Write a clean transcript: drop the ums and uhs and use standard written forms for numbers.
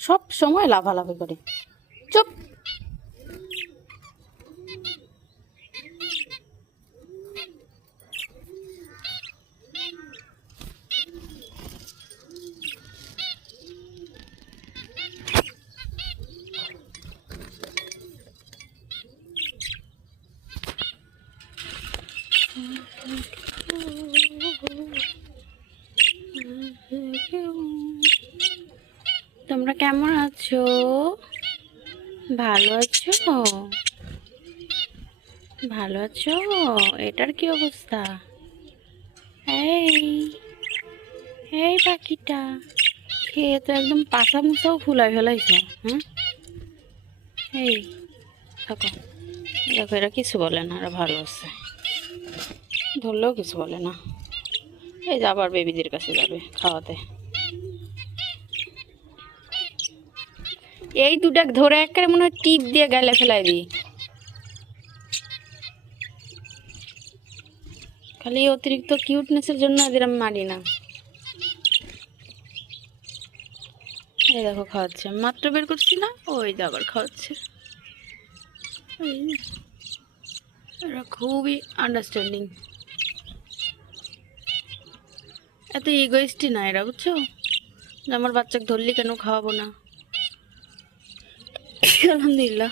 সব সময় লাফালাফি করে। চুপ। তোমরা কেমন আছো? ভালো আছো? ভালো আছো? এটার কি অবস্থা? এই এই পাখিটা খেয়ে তো একদম পাছা মুছাও ফুলাই ফেলাইছে। হ্যাঁ, এই থাকো। দেখো, এরা কিছু বলে না, এরা ভালো আছে, ধরলেও কিছু বলে না। এই যে আবার বেবিদের কাছে যাবে খাওয়াতে। এই দুটা ধরে একেবারে মনে হয় টিপ দিয়ে গেলে ফেলাই দিই। খালি অতিরিক্ত কিউটনেসের জন্য এদের আমি মারি না। এই দেখো খাওয়াচ্ছে, মাত্র বের করছি না, ওই যে আবার খাওয়াচ্ছে। এরা খুবই আন্ডারস্ট্যান্ডিং, এত ইগোইস্টই না এরা, বুঝছো? যে আমার বাচ্চাকে ধরলি কেন খাওয়াবো না। আলহামদুলিল্লাহ।